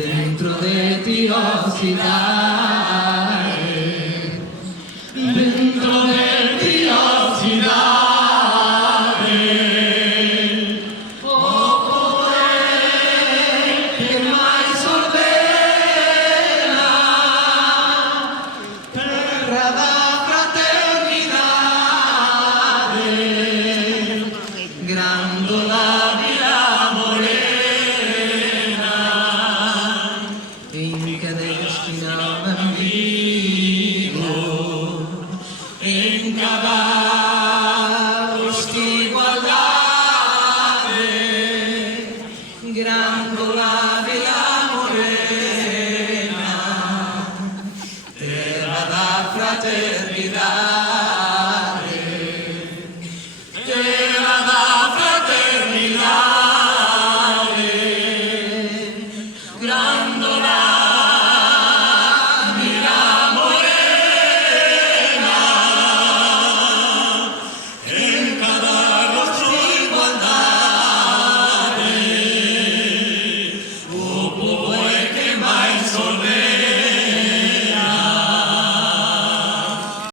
Dentro de ti oscilare, dentro de ti oscilare, oh poder che mai s'ordena, terra da fraternidade, grandola di la morena, in che destina bambino, in cada igualdade, grandola di la morena, terra da fraternidade, terra da fraternidade, grandola